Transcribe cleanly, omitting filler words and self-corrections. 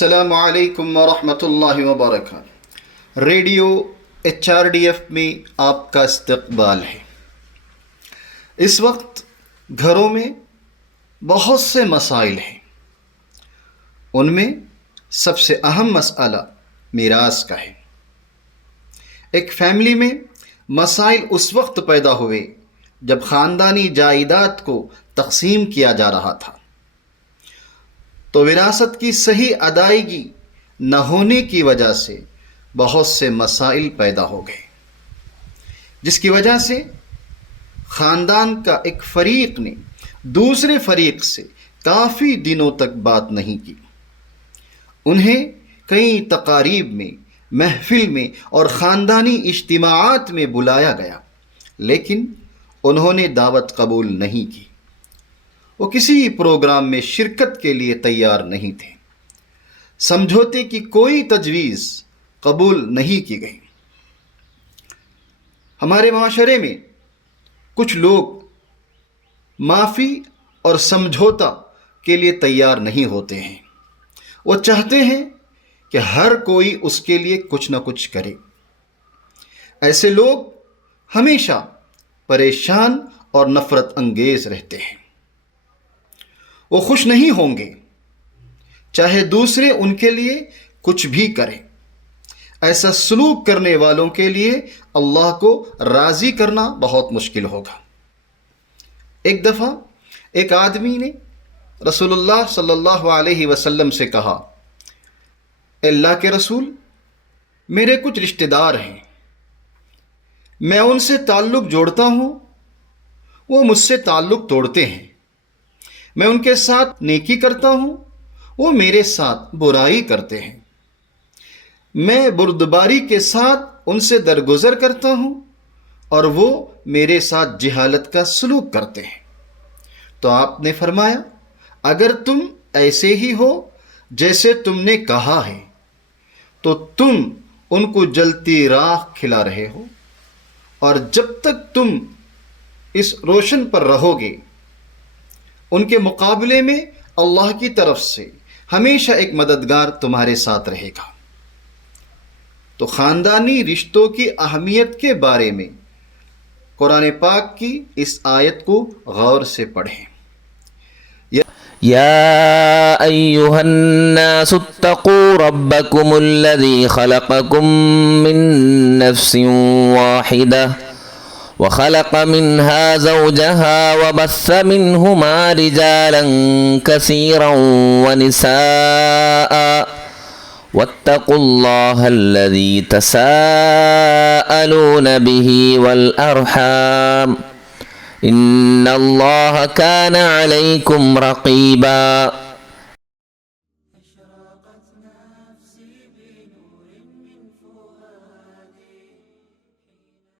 السلام علیکم ورحمۃ اللہ وبرکاتہ۔ ریڈیو HRDF میں آپ کا استقبال ہے۔ اس وقت گھروں میں بہت سے مسائل ہیں، ان میں سب سے اہم مسئلہ میراث کا ہے۔ ایک فیملی میں مسائل اس وقت پیدا ہوئے جب خاندانی جائیداد کو تقسیم کیا جا رہا تھا، تو وراثت کی صحیح ادائیگی نہ ہونے کی وجہ سے بہت سے مسائل پیدا ہو گئے، جس کی وجہ سے خاندان کا ایک فریق نے دوسرے فریق سے کافی دنوں تک بات نہیں کی۔ انہیں کئی تقاریب میں، محفل میں اور خاندانی اجتماعات میں بلایا گیا، لیکن انہوں نے دعوت قبول نہیں کی۔ وہ کسی پروگرام میں شرکت کے لیے تیار نہیں تھے۔ سمجھوتے کی کوئی تجویز قبول نہیں کی گئی۔ ہمارے معاشرے میں کچھ لوگ معافی اور سمجھوتا کے لیے تیار نہیں ہوتے ہیں۔ وہ چاہتے ہیں کہ ہر کوئی اس کے لیے کچھ نہ کچھ کرے۔ ایسے لوگ ہمیشہ پریشان اور نفرت انگیز رہتے ہیں۔ وہ خوش نہیں ہوں گے چاہے دوسرے ان کے لیے کچھ بھی کریں۔ ایسا سلوک کرنے والوں کے لیے اللہ کو راضی کرنا بہت مشکل ہوگا۔ ایک دفعہ ایک آدمی نے رسول اللہ صلی اللہ علیہ وسلم سے کہا، اللہ کے رسول، میرے کچھ رشتہ دار ہیں، میں ان سے تعلق جوڑتا ہوں، وہ مجھ سے تعلق توڑتے ہیں۔ میں ان کے ساتھ نیکی کرتا ہوں، وہ میرے ساتھ برائی کرتے ہیں۔ میں بردباری کے ساتھ ان سے درگزر کرتا ہوں اور وہ میرے ساتھ جہالت کا سلوک کرتے ہیں۔ تو آپ نے فرمایا، اگر تم ایسے ہی ہو جیسے تم نے کہا ہے تو تم ان کو جلتی راکھ کھلا رہے ہو، اور جب تک تم اس روشن پر رہو گے ان کے مقابلے میں اللہ کی طرف سے ہمیشہ ایک مددگار تمہارے ساتھ رہے گا۔ تو خاندانی رشتوں کی اہمیت کے بارے میں قرآن پاک کی اس آیت کو غور سے پڑھیں۔ يا أيها الناس اتقوا ربكم الذي خلقكم من نفس واحدة وخلق منها زوجها وبث منهما رجالا كثيرا ونساء واتقوا الله الذي تساءلون به والأرحام إن الله كان عليكم رقيبا۔